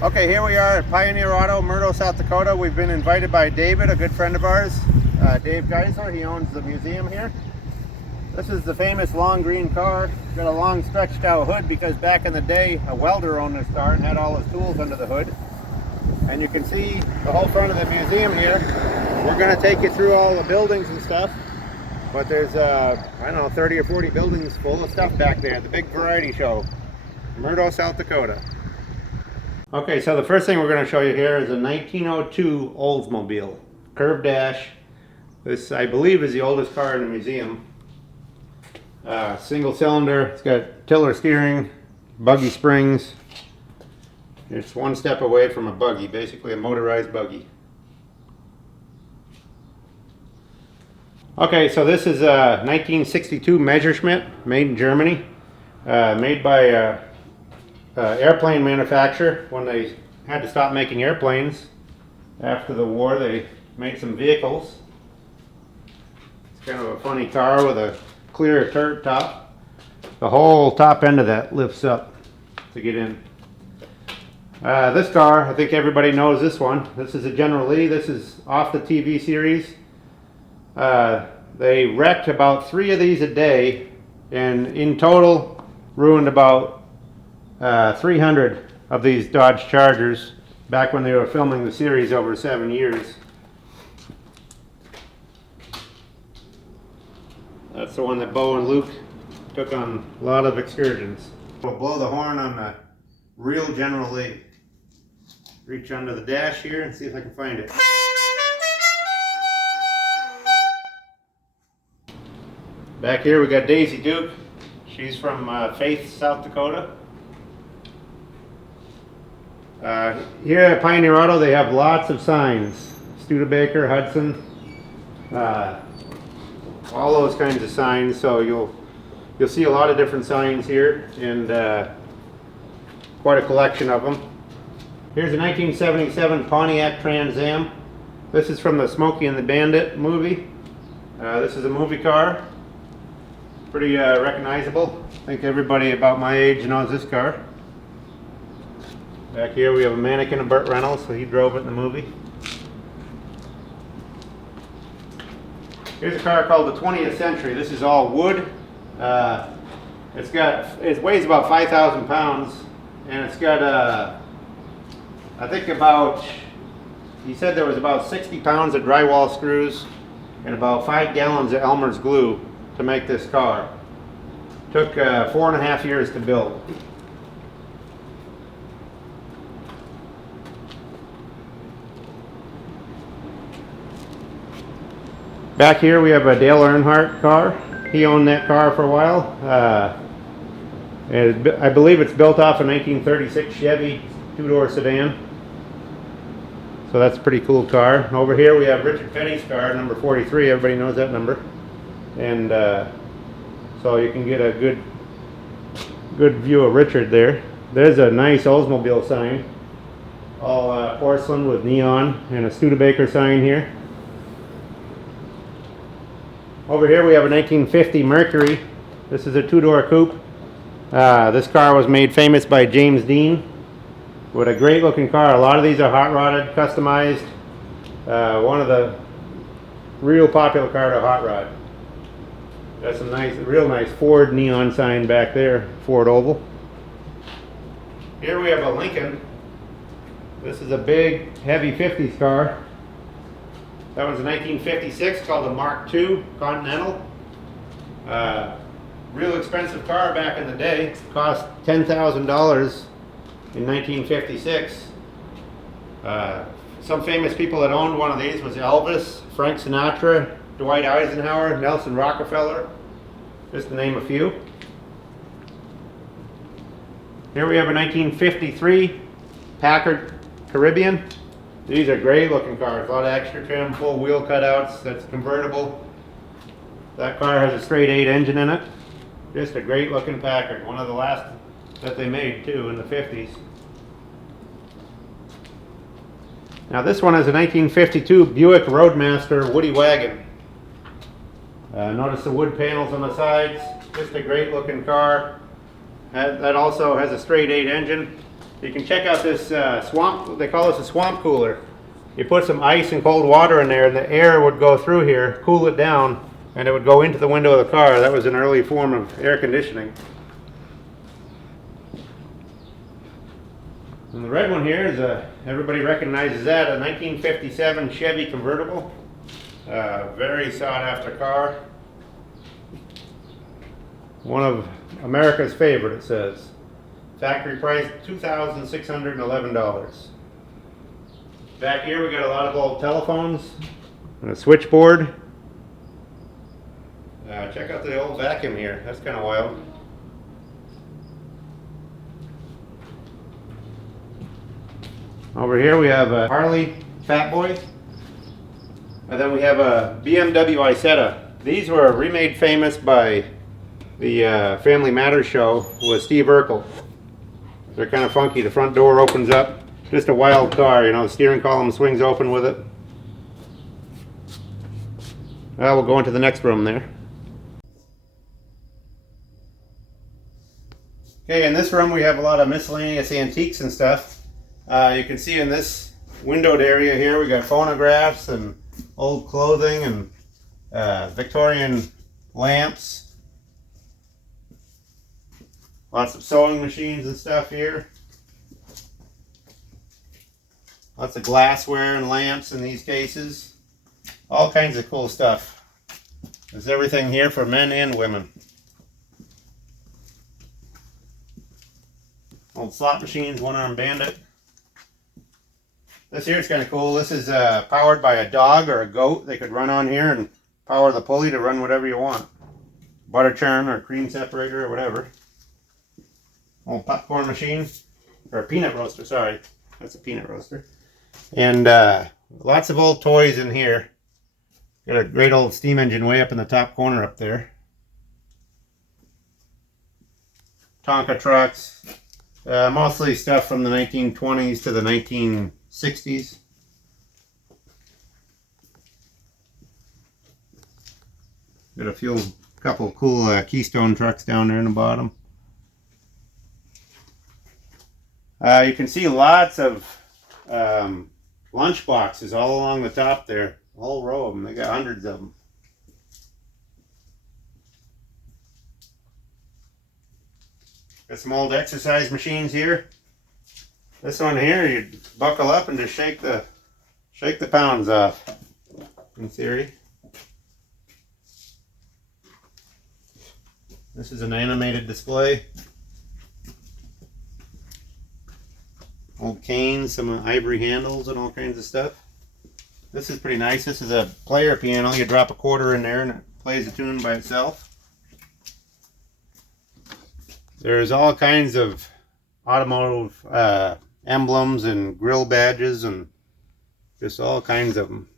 Okay, here we are at Pioneer Auto, Murdo, South Dakota. We've been invited by David, a good friend of ours, Dave Geisler. He owns the museum here. This is the famous long green car. Got a long stretched out hood because back in the day, a welder owned this car and had all his tools under the hood. And you can see the whole front of the museum here. We're going to take you through all the buildings and stuff. But there's, I don't know, 30 or 40 buildings full of stuff back there. The big variety show. Murdo, South Dakota. Okay, so the first thing we're going to show you here is a 1902 Oldsmobile. Curved dash. This, I believe, is the oldest car in the museum. Single cylinder. It's got tiller steering, buggy springs. It's one step away from a buggy, basically a motorized buggy. Okay, so this is a 1962 Messerschmitt, made in Germany. Made by airplane manufacturer. When they had to stop making airplanes after the war, they made some vehicles. It's kind of a funny car with a clear turret top. The whole top end of that lifts up to get in. This car, I think everybody knows this one. This is a General Lee. This is off the TV series. They wrecked about 3 of these a day, and in total ruined about 300 of these Dodge Chargers back when they were filming the series over 7 years. That's the one that Bo and Luke took on a lot of excursions. We'll blow the horn on the real General Lee. Reach under the dash here and see if I can find it. Back here we got Daisy Duke. She's from Faith, South Dakota. Here at Pioneer Auto they have lots of signs. Studebaker, Hudson, all those kinds of signs. So you'll see a lot of different signs here, and quite a collection of them. Here's a 1977 Pontiac Trans Am. This is from the Smokey and the Bandit movie. This is a movie car. Pretty recognizable. I think everybody about my age knows this car. Back here we have a mannequin of Burt Reynolds, so he drove it in the movie. Here's a car called the 20th Century. This is all wood. It weighs about 5,000 pounds, and it's got I think about, he said there was about 60 pounds of drywall screws and about 5 gallons of Elmer's glue to make this car. Took 4.5 years to build. Back here we have a Dale Earnhardt car. He owned that car for a while. I believe it's built off a 1936 Chevy 2-door sedan. So that's a pretty cool car. Over here we have Richard Petty's car, number 43. Everybody knows that number. And so you can get a good view of Richard there. There's a nice Oldsmobile sign. All porcelain with neon, and a Studebaker sign here. Over here we have a 1950 Mercury. This is a 2-door coupe. This car was made famous by James Dean. What a great looking car. A lot of these are hot rodded, customized. One of the real popular car to hot rod. Got some nice, real nice Ford neon sign back there, Ford Oval. Here we have a Lincoln. This is a big, heavy 50s car. That was a 1956, called a Mark II Continental. Real expensive car back in the day. Cost $10,000 in 1956. Some famous people that owned one of these was Elvis, Frank Sinatra, Dwight Eisenhower, Nelson Rockefeller, just to name a few. Here we have a 1953 Packard Caribbean. These are great looking cars, a lot of extra trim, full wheel cutouts. That's convertible. That car has a straight 8 engine in it. Just a great looking Packard, one of the last that they made too in the 50s. Now this one is a 1952 Buick Roadmaster Woody Wagon. Notice the wood panels on the sides. Just a great looking car. That also has a straight 8 engine. You can check out this swamp, they call this a swamp cooler. You put some ice and cold water in there and the air would go through here, cool it down, and it would go into the window of the car. That was an early form of air conditioning. And the red one here is everybody recognizes that, a 1957 Chevy Convertible. Very sought after car. One of America's favorite, it says. Factory price $2,611. Back here we got a lot of old telephones and a switchboard. Check out the old vacuum here. That's kind of wild. Over here we have a Harley Fat Boy. And then we have a BMW Isetta. These were remade famous by the Family Matters show with Steve Urkel. They're kind of funky. The front door opens up. Just a wild car, you know, the steering column swings open with it. Well, we'll go into the next room there. Okay, in this room we have a lot of miscellaneous antiques and stuff. You can see in this windowed area here we got phonographs and old clothing and Victorian lamps. Lots of sewing machines and stuff here. Lots of glassware and lamps in these cases. All kinds of cool stuff. There's everything here for men and women. Old slot machines, one-arm Bandit. This here is kind of cool. This is powered by a dog or a goat. They could run on here and power the pulley to run whatever you want. Butter churn or cream separator or whatever. Old popcorn machine, or a peanut roaster, sorry. That's a peanut roaster. And lots of old toys in here. Got a great old steam engine way up in the top corner up there. Tonka trucks. Mostly stuff from the 1920s to the 1960s. Got a couple cool Keystone trucks down there in the bottom. You can see lots of lunch boxes all along the top there. A whole row of them. They got hundreds of them. Got some old exercise machines here. This one here, you buckle up and just shake the pounds off, in theory. This is an animated display. Old canes, some ivory handles and all kinds of stuff. This is pretty nice. This is a player piano. You drop a quarter in there and it plays a tune by itself. There's all kinds of automotive emblems and grill badges and just all kinds of them.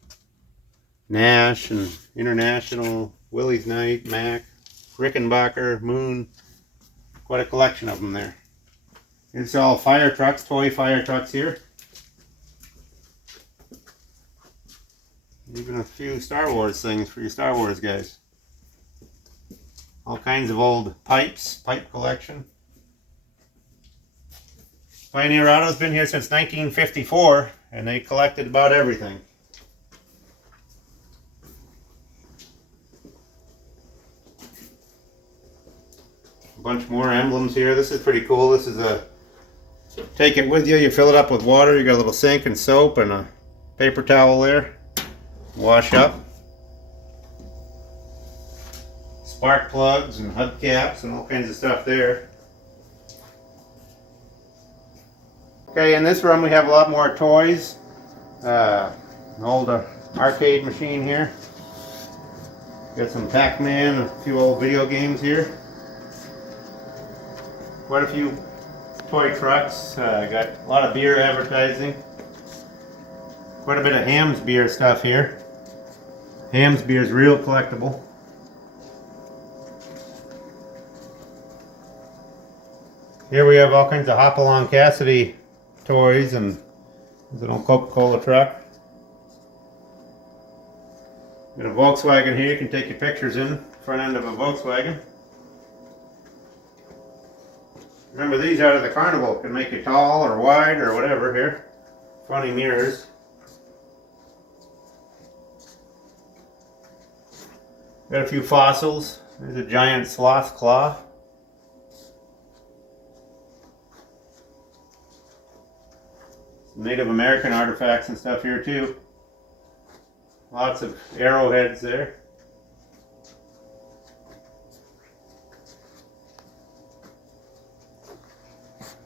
Nash and International, Willys Knight, Mac, Rickenbacker, Moon. Quite a collection of them there. It's all fire trucks, toy fire trucks here. Even a few Star Wars things for your Star Wars guys. All kinds of old pipes, pipe collection. Pioneer Auto's been here since 1954 and they collected about everything. A bunch more emblems here. This is pretty cool. This is a take it with you. You fill it up with water. You got a little sink and soap and a paper towel there. Wash up. Spark plugs and hubcaps and all kinds of stuff there. Okay, in this room we have a lot more toys. An old arcade machine here. Got some Pac-Man, a few old video games here. Quite a few toy trucks. Got a lot of beer advertising. Quite a bit of Ham's beer stuff here. Ham's beer is real collectible. Here we have all kinds of Hopalong Cassidy toys and there's an old Coca-Cola truck. Got a Volkswagen here. You can take your pictures in front end of a Volkswagen. Remember, these out of the Carnival can make it tall or wide or whatever here. Funny mirrors. Got a few fossils. There's a giant sloth claw. Some Native American artifacts and stuff here too. Lots of arrowheads there.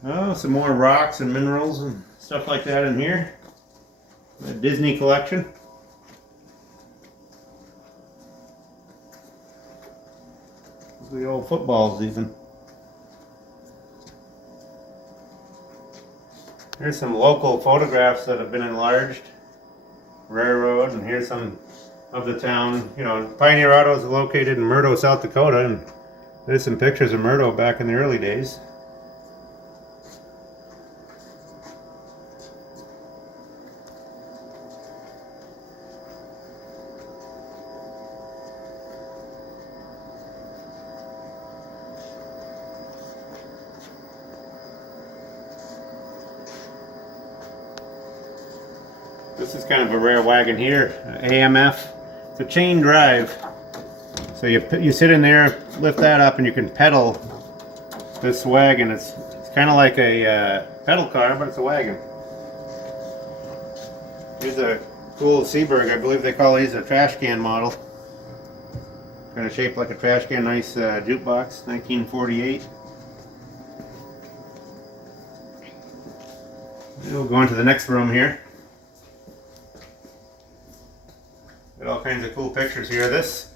Oh, some more rocks and minerals and stuff like that in here. A Disney collection. The old footballs even. Here's some local photographs that have been enlarged. Railroad, and here's some of the town. You know, Pioneer Auto is located in Murdo, South Dakota, and there's some pictures of Murdo back in the early days. This is kind of a rare wagon here, AMF. It's a chain drive. So you sit in there, lift that up, and you can pedal this wagon. It's kind of like a pedal car, but it's a wagon. Here's a cool Seaberg. I believe they call these a trash can model. Kind of shaped like a trash can. Nice jukebox, 1948. We'll go into the next room here. Got all kinds of cool pictures here. This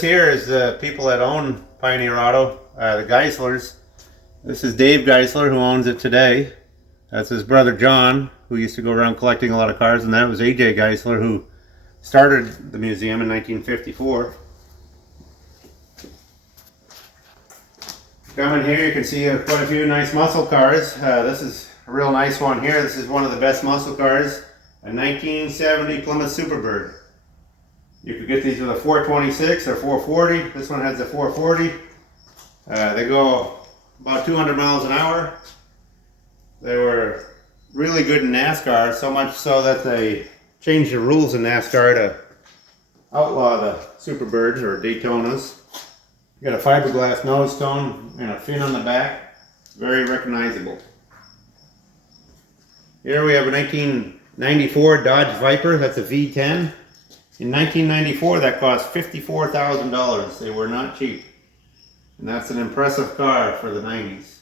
here is the people that own Pioneer Auto, the Geislers. This is Dave Geisler, who owns it today. That's his brother John, who used to go around collecting a lot of cars, and that was AJ Geisler, who started the museum in 1954. Coming here, you can see quite a few nice muscle cars. This is a real nice one here. This is one of the best muscle cars, a 1970 Plymouth Superbird. You could get these with a 426 or 440. This one has a 440. They go about 200 miles an hour. They were really good in NASCAR, so much so that they changed the rules in NASCAR to outlaw the Superbirds or Daytonas. You got a fiberglass nose cone and a fin on the back. Very recognizable. Here we have a 1994 Dodge Viper. That's a V10. In 1994, that cost $54,000. They were not cheap. And that's an impressive car for the 90s.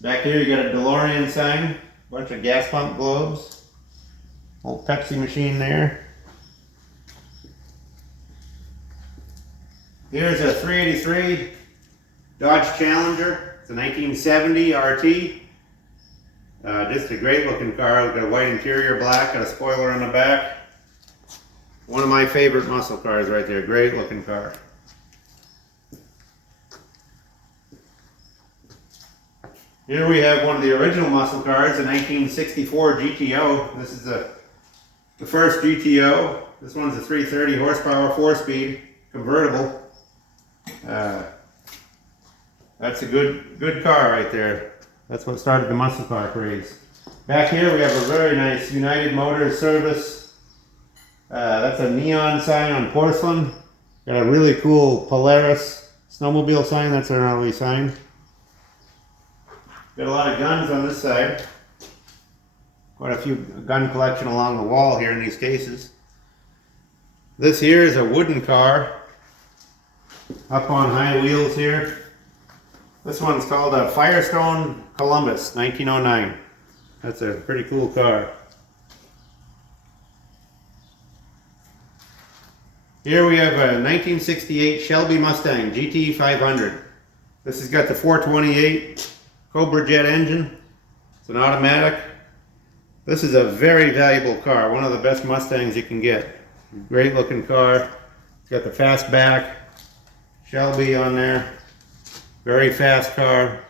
Back here, you got a DeLorean sign, a bunch of gas pump globes, old Pepsi machine there. Here's a 383 Dodge Challenger. It's a 1970 RT. Just a great looking car. We've got a white interior, black, got a spoiler on the back. One of my favorite muscle cars right there. Great looking car. Here we have one of the original muscle cars, a 1964 GTO. This is the first GTO. This one's a 330 horsepower, 4-speed convertible. That's a good car right there. That's what started the muscle car craze. Back here we have a very nice United Motors service. That's a neon sign on porcelain. Got a really cool Polaris snowmobile sign. That's an early sign. Got a lot of guns on this side. Quite a few gun collection along the wall here in these cases. This here is a wooden car up on high wheels here. This one's called a Firestone Columbus, 1909. That's a pretty cool car. Here we have a 1968 Shelby Mustang GT 500. This has got the 428 Cobra Jet engine. It's an automatic. This is a very valuable car, one of the best Mustangs you can get. Great looking car. It's got the fast back, Shelby on there. Very fast car.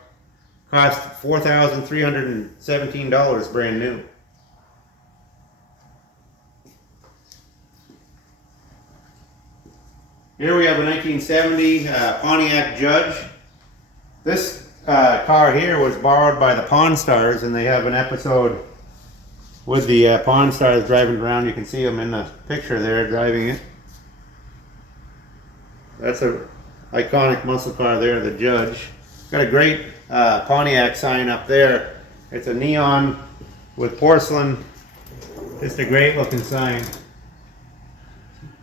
Cost $4,317 brand new. Here we have a 1970 Pontiac Judge. This car here was borrowed by the Pawn Stars, and they have an episode with the Pawn Stars driving around. You can see them in the picture there driving it. That's a iconic muscle car there, the Judge. Got a great Pontiac sign up there. It's a neon with porcelain. Just a great looking sign.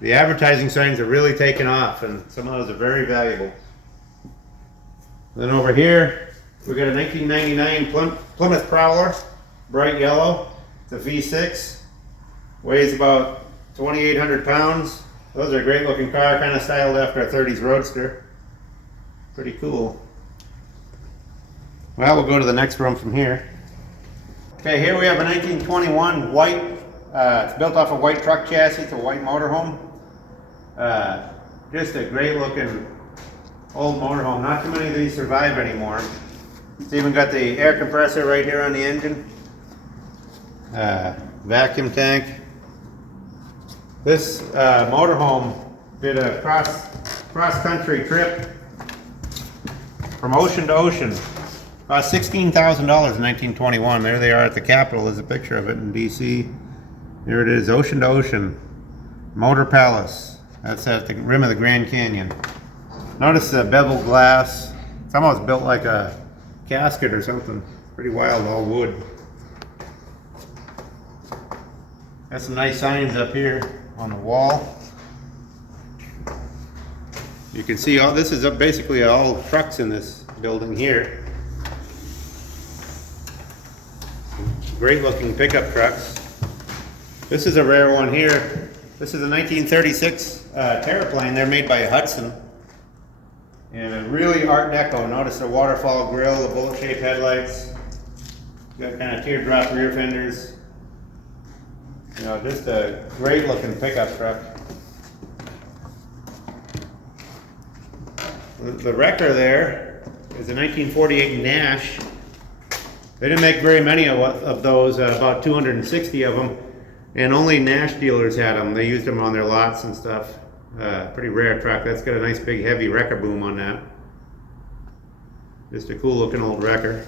The advertising signs are really taken off, and some of those are very valuable. Then over here, we got a 1999 Plymouth Prowler, bright yellow. It's a V6, weighs about 2,800 pounds. Those are a great looking car, kind of styled after a 30s Roadster. Pretty cool. Well, we'll go to the next room from here. Okay, here we have a 1921 white, it's built off a white truck chassis. It's a white motorhome. Just a great looking old motorhome. Not too many of these survive anymore. It's even got the air compressor right here on the engine. Vacuum tank. This motorhome did a cross-country trip from ocean to ocean. About $16,000 in 1921. There they are at the Capitol. There's a picture of it in DC. There it is, ocean to ocean. Motor Palace. That's at the rim of the Grand Canyon. Notice the beveled glass. It's almost built like a casket or something. Pretty wild, all wood. Got some nice signs up here on the wall. You can see all this is basically all trucks in this building here. Great looking pickup trucks. This is a rare one here. This is a 1936 Terraplane. They're made by Hudson. And a really Art Deco. Notice the waterfall grille, the bullet shaped headlights. Got kind of teardrop rear fenders. You know, just a great looking pickup truck. The wrecker there is a 1948 Nash. They didn't make very many of those, about 260 of them, and only Nash dealers had them. They used them on their lots and stuff. Pretty rare truck. That's got a nice big heavy wrecker boom on that. Just a cool looking old wrecker.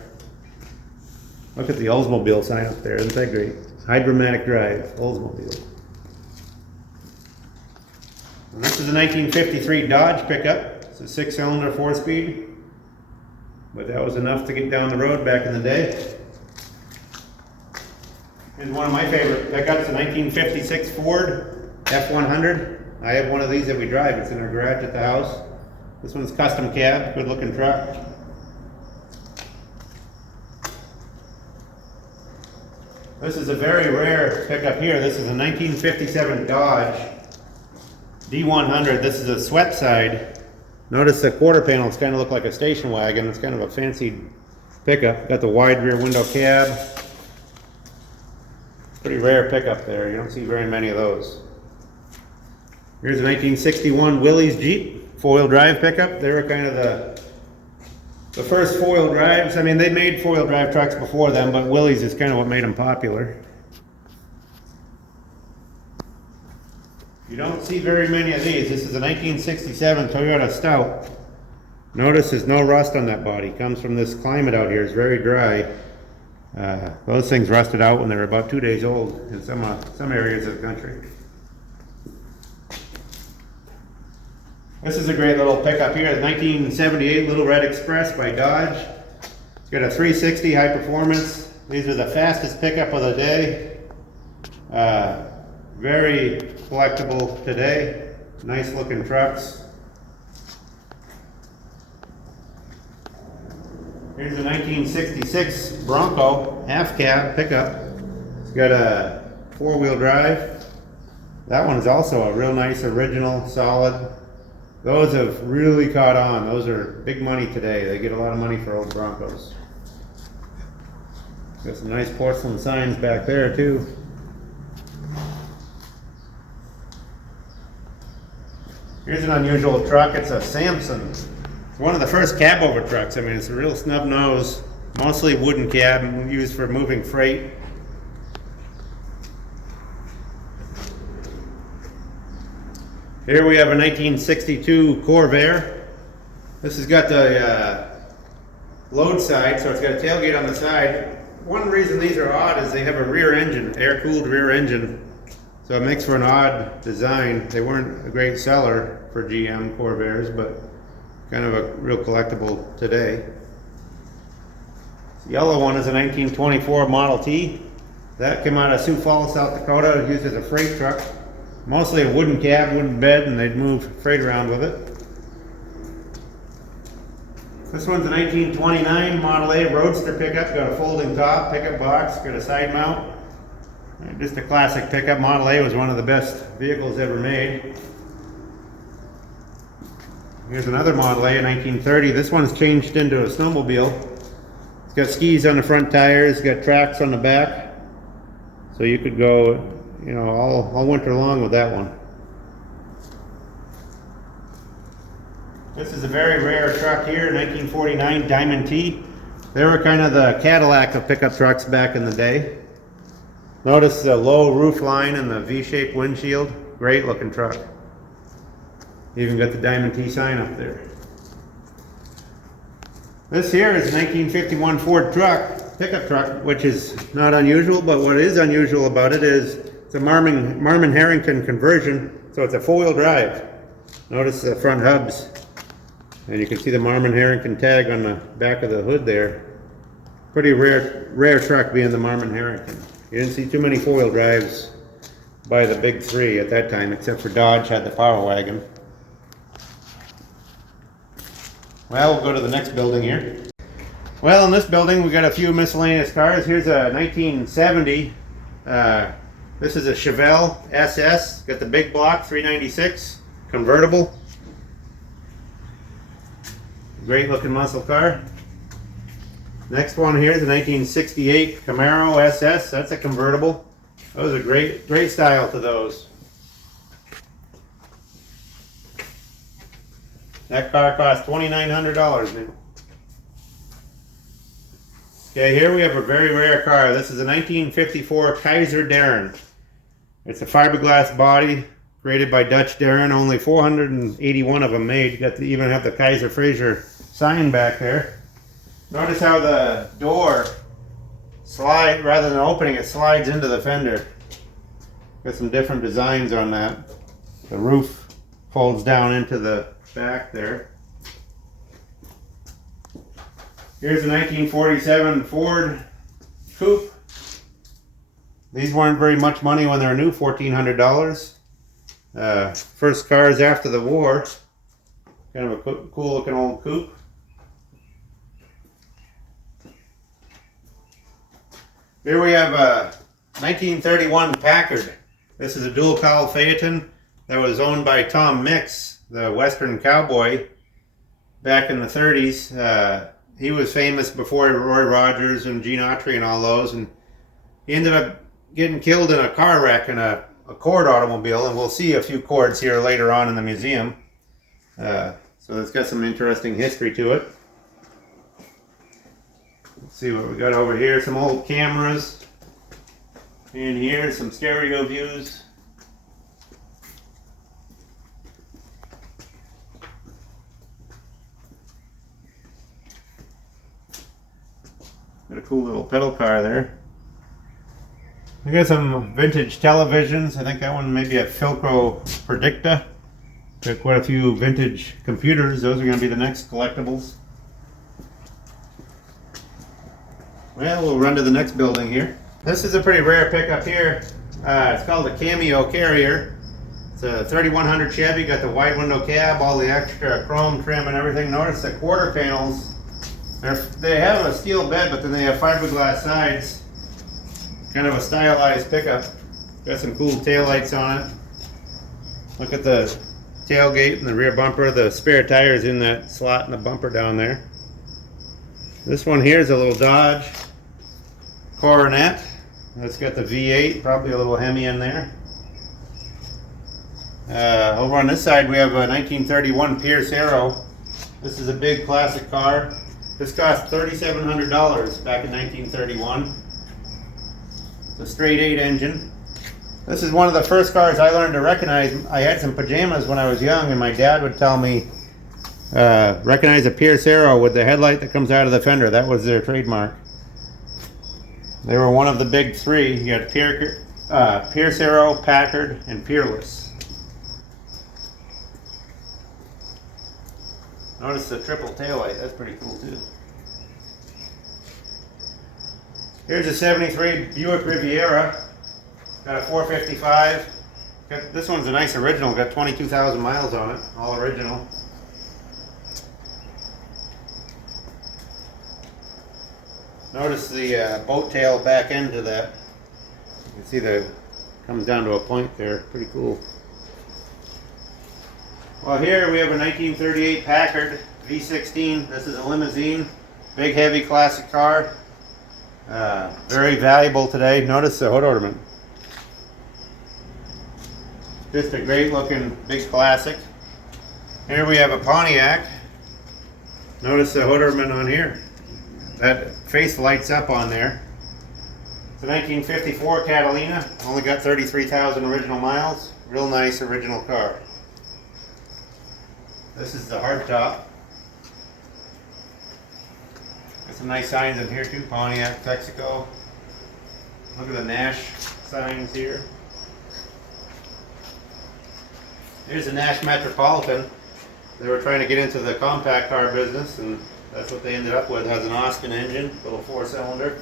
Look at the Oldsmobile sign up there, isn't that great? Hydromatic drive, Oldsmobile. And this is a 1953 Dodge pickup. It's a 6-cylinder 4-speed. But that was enough to get down the road back in the day. Here's one of my favorite pickups, a 1956 Ford F100. I have one of these that we drive. It's in our garage at the house. This one's custom cab, good looking truck. This is a very rare pickup here. This is a 1957 Dodge D100. This is a swept side. Notice the quarter panels kind of look like a station wagon. It's kind of a fancy pickup. Got the wide rear window cab. Pretty rare pickup there. You don't see very many of those. Here's a 1961 Willys Jeep four-wheel drive pickup. They were kind of the first four-wheel drives. I mean, they made four-wheel drive trucks before them, but Willys is kind of what made them popular. You don't see very many of these. This is a 1967 Toyota Stout. Notice there's no rust on that body. Comes from this climate out here. It's very dry. Those things rusted out when they were about 2 days old in some areas of the country. This is a great little pickup here. The 1978 Lil Red Express by Dodge. It's got a 360 high performance. These are the fastest pickup of the day. Very collectible today. Nice looking trucks. Here's a 1966 Bronco half cab pickup. It's got a four-wheel drive. That one's also a real nice original, solid. Those have really caught on. Those are big money today. They get a lot of money for old Broncos. Got some nice porcelain signs back there too. Here's an unusual truck. It's a Samson. It's one of the first cab-over trucks. I mean, it's a real snub nose, mostly wooden cab used for moving freight. Here we have a 1962 Corvair. This has got the load side, so it's got a tailgate on the side. One reason these are odd is they have a rear engine, air-cooled rear engine, so it makes for an odd design. They weren't a great seller for GM Corvairs, but kind of a real collectible today. The yellow one is a 1924 Model T. That came out of Sioux Falls, South Dakota, used as a freight truck. Mostly a wooden cab, wooden bed, and they'd move freight around with it. This one's a 1929 Model A Roadster pickup. Got a folding top, pickup box, got a side mount. Just a classic pickup. Model A was one of the best vehicles ever made. Here's another Model A, 1930. This one's changed into a snowmobile. It's got skis on the front tires, got tracks on the back. So you could go, you know, all winter long with that one. This is a very rare truck here, 1949 Diamond T. They were kind of the Cadillac of pickup trucks back in the day. Notice the low roof line and the V-shaped windshield. Great looking truck. Even got the Diamond T sign up there. This here is a 1951 Ford truck, pickup truck, which is not unusual, but what is unusual about it is it's a Marmon Harrington conversion, so it's a four-wheel drive. Notice the front hubs. And you can see the Marmon Harrington tag on the back of the hood there. Pretty rare truck being the Marmon Harrington. You didn't see too many four-wheel drives by the big three at that time, except for Dodge had the Power Wagon. Well, we'll go to the next building here. Well, in this building we got a few miscellaneous cars. Here's a 1970. This is a Chevelle SS. Got the big block, 396 convertible. Great looking muscle car. Next one here is a 1968 Camaro SS. That's a convertible. Those are great style to those. That car cost $2,900 now. Okay, here we have a very rare car. This is a 1954 Kaiser Darren. It's a fiberglass body created by Dutch Darren. Only 481 of them made. You got to even have the Kaiser Fraser sign back there. Notice how the door slide, rather than opening, it slides into the fender. Got some different designs on that. The roof folds down into the back there. Here's a 1947 Ford Coupe. These weren't very much money when they were new, $1,400. First cars after the war. Kind of a cool looking old coupe. Here we have a 1931 Packard. This is a dual cowl Phaeton that was owned by Tom Mix, the Western cowboy, back in the 30s. He was famous before Roy Rogers and Gene Autry and all those, and he ended up getting killed in a car wreck in a Cord automobile, and we'll see a few Cords here later on in the museum. So it's got some interesting history to it. Let's see what we got over here. Some old cameras. And here, some stereo views. Got a cool little pedal car there. We got some vintage televisions. I think that one may be a Philco Predicta. Got quite a few vintage computers. Those are going to be the next collectibles. Well, we'll run to the next building here. This is a pretty rare pickup here. It's called a Cameo Carrier. It's a 3100 Chevy. Got the wide window cab, all the extra chrome trim and everything. Notice the quarter panels. They have a steel bed, but then they have fiberglass sides. Kind of a stylized pickup. Got some cool taillights on it. Look at the tailgate and the rear bumper. The spare tires in that slot in the bumper down there. This one here is a little Dodge Coronet. It's got the V8, probably a little Hemi in there. Over on this side we have a 1931 Pierce Arrow. This is a big classic car. This cost $3,700 back in 1931. It's a straight 8 engine. This is one of the first cars I learned to recognize. I had some pajamas when I was young, and my dad would tell me Recognize a Pierce arrow with the headlight that comes out of the fender. That was their trademark. They were one of the big three. You had Pierce arrow, Packard, and Peerless. Notice the triple taillight. That's pretty cool too. Here's a 73 Buick Riviera. Got a 455. This one's a nice original. Got 22,000 miles on it. All original. Notice the boat tail back end to that. You can see the comes down to a point there. Pretty cool. Well, here we have a 1938 Packard V16. This is a limousine. Big, heavy, classic car. Very valuable today. Notice the hood ornament. Just a great looking big classic. Here we have a Pontiac. Notice the hood ornament on here. That face lights up on there. It's a 1954 Catalina. Only got 33,000 original miles. Real nice original car. This is the hardtop. Got some nice signs in here too. Pontiac, Texaco. Look at the Nash signs here. Here's the Nash Metropolitan. They were trying to get into the compact car business, and that's what they ended up with. It has an Austin engine, little 4-cylinder.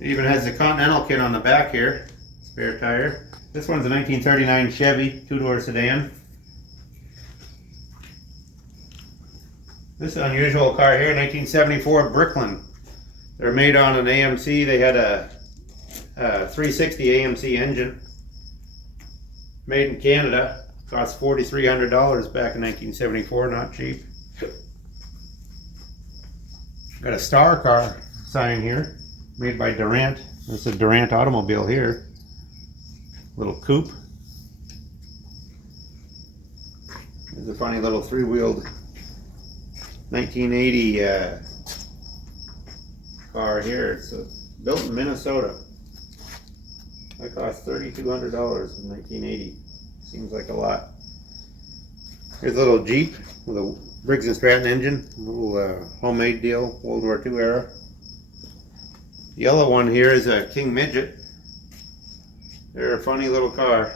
It even has the Continental kit on the back here, spare tire. This one's a 1939 Chevy 2-door sedan. This unusual car here, 1974 Brooklyn. They're made on an AMC. They had a 360 AMC engine. Made in Canada. Cost $4,300 back in 1974, not cheap. Got a Star Car sign here, made by Durant. There's a Durant automobile here. Little coupe. There's a funny little 3-wheeled 1980 car here. It's built in Minnesota. That cost $3,200 in 1980. Seems like a lot. Here's a little Jeep with a Briggs & Stratton engine. A little homemade deal, World War II era. The yellow one here is a King Midget. They're a funny little car.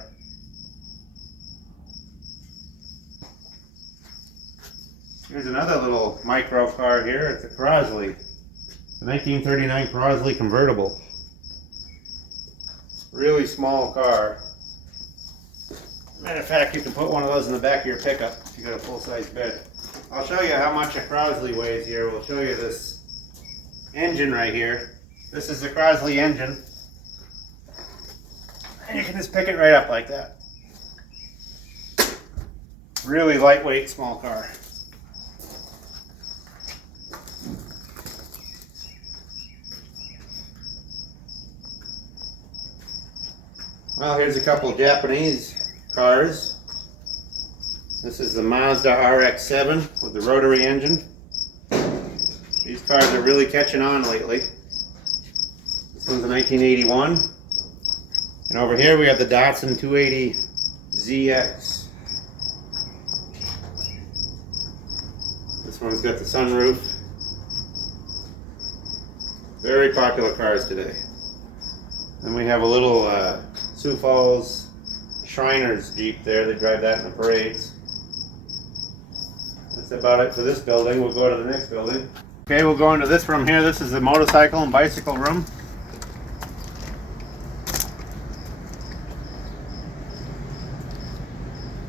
Here's another little micro car here. It's a Crosley. The 1939 Crosley Convertible. Really small car. Matter of fact, you can put one of those in the back of your pickup if you got a full-size bed. I'll show you how much a Crosley weighs here. We'll show you this engine right here. This is the Crosley engine. And you can just pick it right up like that. Really lightweight, small car. Well, here's a couple of Japanese cars. This is the Mazda RX-7 with the rotary engine. These cars are really catching on lately. This one's a 1981. And over here we have the Datsun 280ZX. This one's got the sunroof. Very popular cars today. Then we have a little Sioux Falls Shriners Jeep there. They drive that in the parades. That's about it for this building. We'll go to the next building. Okay, we'll go into this room here. This is the motorcycle and bicycle room.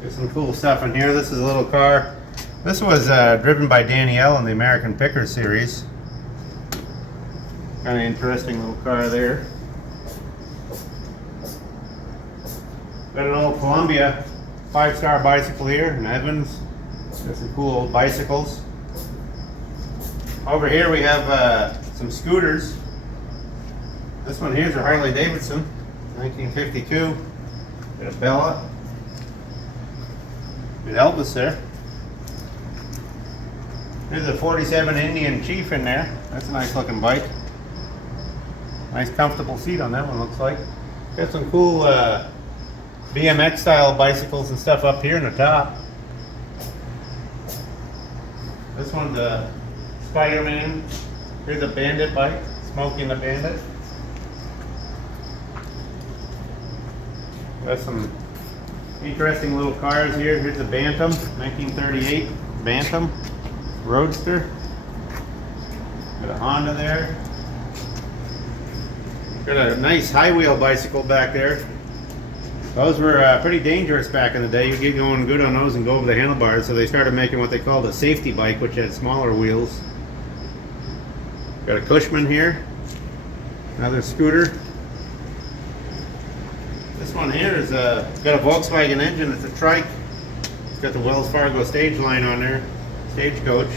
There's some cool stuff in here. This is a little car. This was driven by Danielle in the American Picker series. Kind of interesting little car there. Got an old Columbia 5-star bicycle here in Edmonds. Got some cool old bicycles. Over here we have some scooters. This one here is a Harley Davidson, 1952. Got a Bella. Good Elvis there. There's a 47 Indian Chief in there. That's a nice looking bike. Nice comfortable seat on that one, looks like. Got some cool BMX style bicycles and stuff up here in the top. This one's a Spider-Man. Here's a Bandit bike, Smokey and the Bandit. Got some interesting little cars here. Here's a Bantam, 1938 Bantam Roadster. Got a Honda there. Got a nice high wheel bicycle back there. Those were pretty dangerous back in the day. You'd get going good on those and go over the handlebars, so they started making what they called a safety bike, which had smaller wheels. Got a Cushman here, another scooter. This one here is got a Volkswagen engine. It's a trike. It's got the Wells Fargo stage line on there, stagecoach.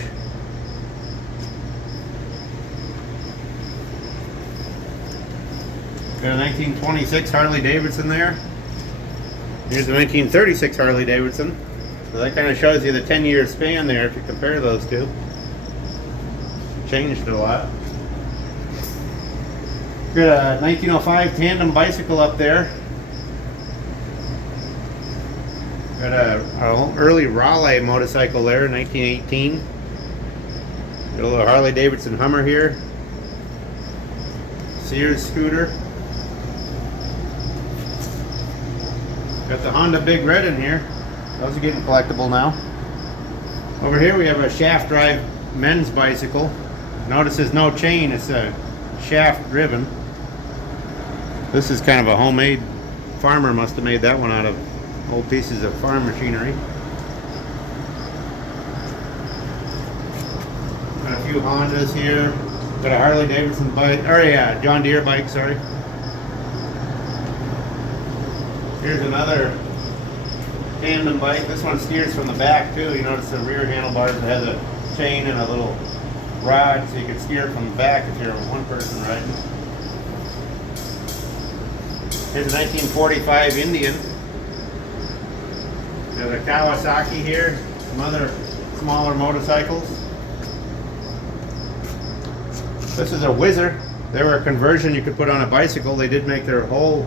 Got a 1926 Harley Davidson there. Here's a 1936 Harley Davidson. So that kind of shows you the 10-year span there if you compare those two. Changed a lot. Got a 1905 tandem bicycle up there. Got a early Raleigh motorcycle there, 1918. Got a little Harley Davidson Hummer here. Sears scooter. Got the Honda Big Red in here. Those are getting collectible now. Over here we have a shaft drive men's bicycle. Notice there's no chain, it's a shaft driven. This is kind of a homemade, farmer must have made that one out of old pieces of farm machinery. Got a few Hondas here. Got a Harley Davidson bike, or yeah, John Deere bike, sorry. Here's another tandem bike. This one steers from the back too. You notice the rear handlebars, it has a chain and a little rod so you can steer from the back if you're one person riding. Here's a 1945 Indian. Got a Kawasaki here, some other smaller motorcycles. This is a Whizzer. They were a conversion you could put on a bicycle. They did make their whole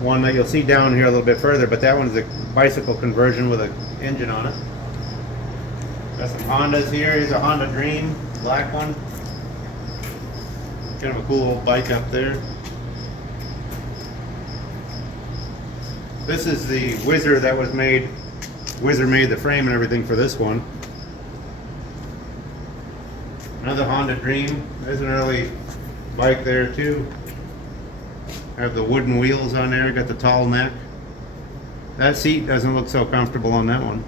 one that you'll see down here a little bit further, but that one's a bicycle conversion with an engine on it. Got some Hondas here. Here's a Honda Dream, black one. Kind of a cool old bike up there. This is the Whizzer that was made. Whizzer made the frame and everything for this one. Another Honda Dream. There's an early bike there too. Have the wooden wheels on there, got the tall neck. That seat doesn't look so comfortable on that one.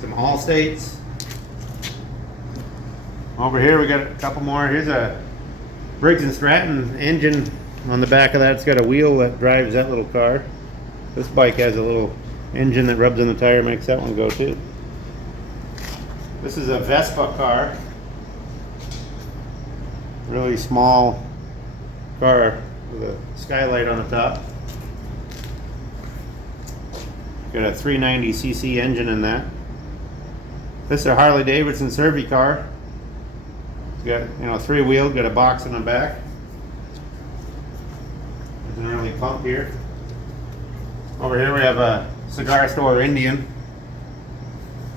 Some Allstates. Over here we got a couple more. Here's a Briggs & Stratton engine on the back of that. It's got a wheel that drives that little car. This bike has a little engine that rubs on the tire, makes that one go too. This is a Vespa car. Really small car with a skylight on the top. Got a 390cc engine in that. This is a Harley Davidson Survey car. It's got, three wheel, got a box in the back. There's an early pump here. Over here we have a cigar store Indian.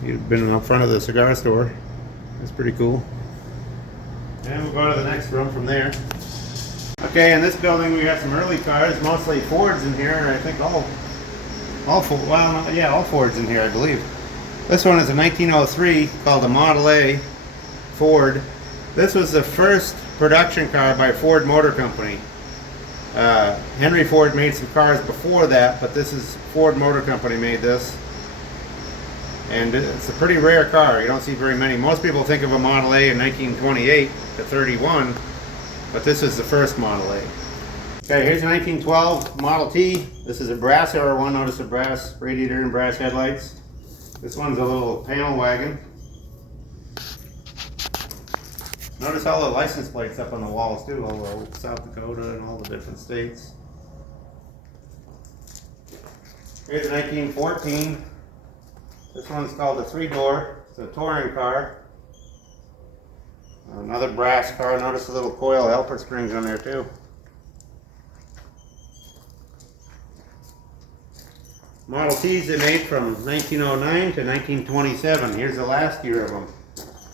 You've been in front of the cigar store. That's pretty cool. And we'll go to the next room from there. Okay, in this building we have some early cars, mostly Fords in here. I think all Fords in here, I believe. This one is a 1903 called a Model A Ford. This was the first production car by Ford Motor Company. Henry Ford made some cars before that, but this is Ford Motor Company made this. And it's a pretty rare car. You don't see very many. Most people think of a Model A in 1928 to 31, but this is the first Model A. Okay, here's a 1912 Model T. This is a brass era one. Notice the brass radiator and brass headlights. This one's a little panel wagon. Notice all the license plates up on the walls too, all the South Dakota and all the different states. Here's a 1914. This one's called a three-door. It's a touring car. Another brass car. Notice the little coil helper springs on there too. Model Ts they made from 1909 to 1927. Here's the last year of them.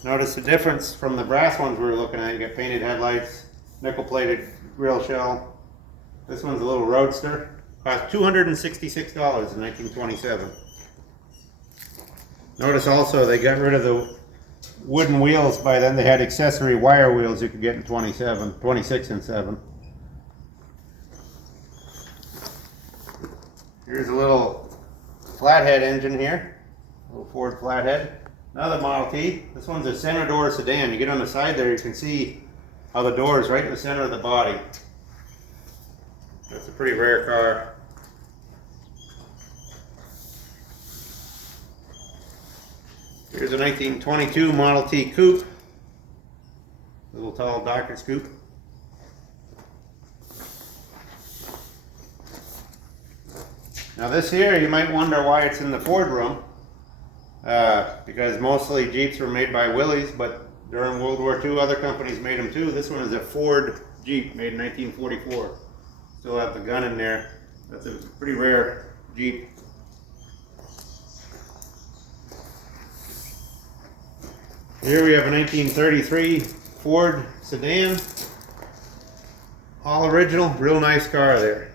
Notice the difference from the brass ones we were looking at. You got painted headlights, nickel plated grill shell. This one's a little roadster. Cost $266 in 1927. Notice also they got rid of the wooden wheels by then. They had accessory wire wheels you could get in 26 and 7. Here's a little flathead engine here. A little Ford flathead. Another Model T. This one's a center door sedan. You get on the side there, you can see how the door is right in the center of the body. That's a pretty rare car. Here's a 1922 Model T Coupe. Little tall doctor's coupe. Now this here, you might wonder why it's in the Ford room. Because mostly Jeeps were made by Willys, but during World War II other companies made them too. This one is a Ford Jeep made in 1944. Still have the gun in there. That's a pretty rare Jeep. Here we have a 1933 Ford sedan. All original, real nice car there.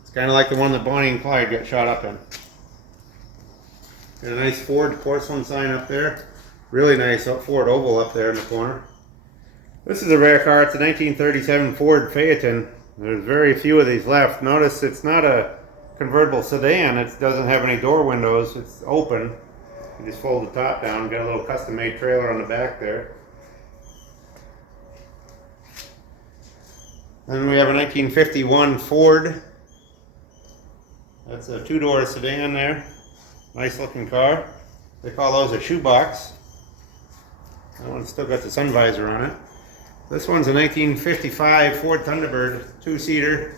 It's kind of like the one that Bonnie and Clyde got shot up in. Got a nice Ford porcelain sign up there. Really nice Ford oval up there in the corner. This is a rare car. It's a 1937 Ford Phaeton. There's very few of these left. Notice it's not a convertible sedan. It doesn't have any door windows. It's open. You just fold the top down. Got a little custom-made trailer on the back there. Then we have a 1951 Ford. That's a two-door sedan there. Nice looking car. They call those a shoebox. That one's still got the sun visor on it. This one's a 1955 Ford Thunderbird, two-seater.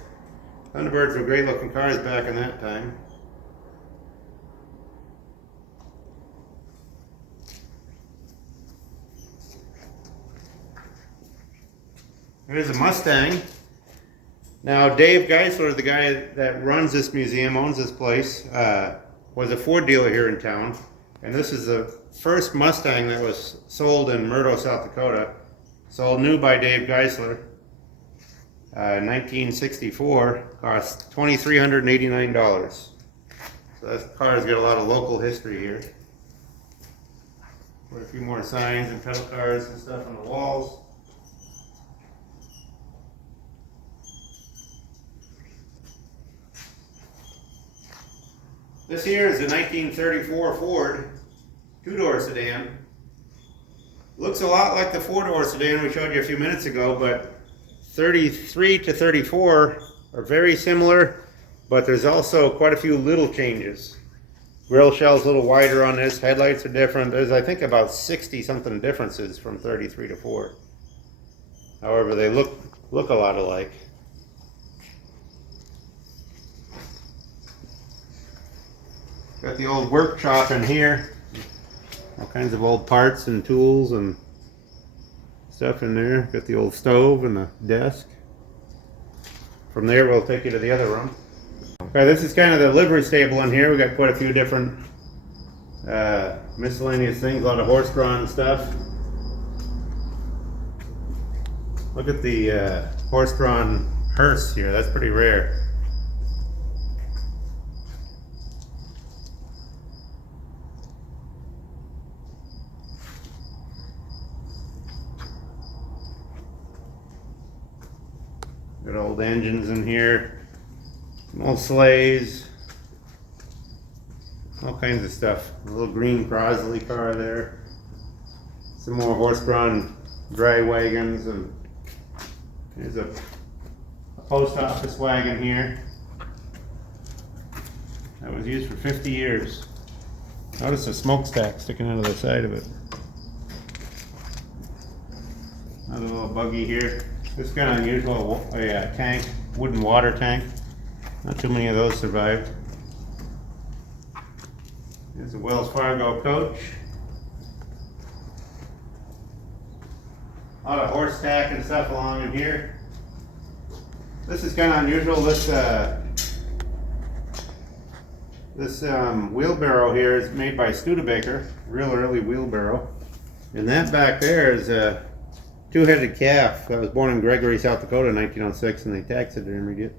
Thunderbirds were great looking cars back in that time. Here's a Mustang. Now Dave Geisler, the guy that runs this museum, owns this place, was a Ford dealer here in town. And this is the first Mustang that was sold in Murdo, South Dakota. Sold new by Dave Geisler. 1964, cost $2,389. So this car's got a lot of local history here. Put a few more signs and pedal cars and stuff on the walls. This here is a 1934 Ford two-door sedan. Looks a lot like the four-door sedan we showed you a few minutes ago, but 33 to 34 are very similar, but there's also quite a few little changes. Grill shell's a little wider on this, headlights are different. There's I think about 60 something differences from 33 to 4. However, they look a lot alike. Got the old workshop in here. All kinds of old parts and tools and stuff in there. Got the old stove and the desk. From there we'll take you to the other room. Okay, this is kind of the livery stable in here. We got quite a few different miscellaneous things, a lot of horse-drawn stuff. Look at the horse-drawn hearse here. That's pretty rare. Got old engines in here, some old sleighs, all kinds of stuff. A little green Crosley car there. Some more horse-drawn dry wagons, and there's a post office wagon here that was used for 50 years. Notice a smokestack sticking out of the side of it. Another little buggy here. This kind of unusual tank, wooden water tank. Not too many of those survived. Here's a Wells Fargo coach. A lot of horse tack and stuff along in here. This is kind of unusual. This This wheelbarrow here is made by Studebaker, real early wheelbarrow. And that back there is a two-headed calf that was born in Gregory, South Dakota in 1906, and they taxidermied it.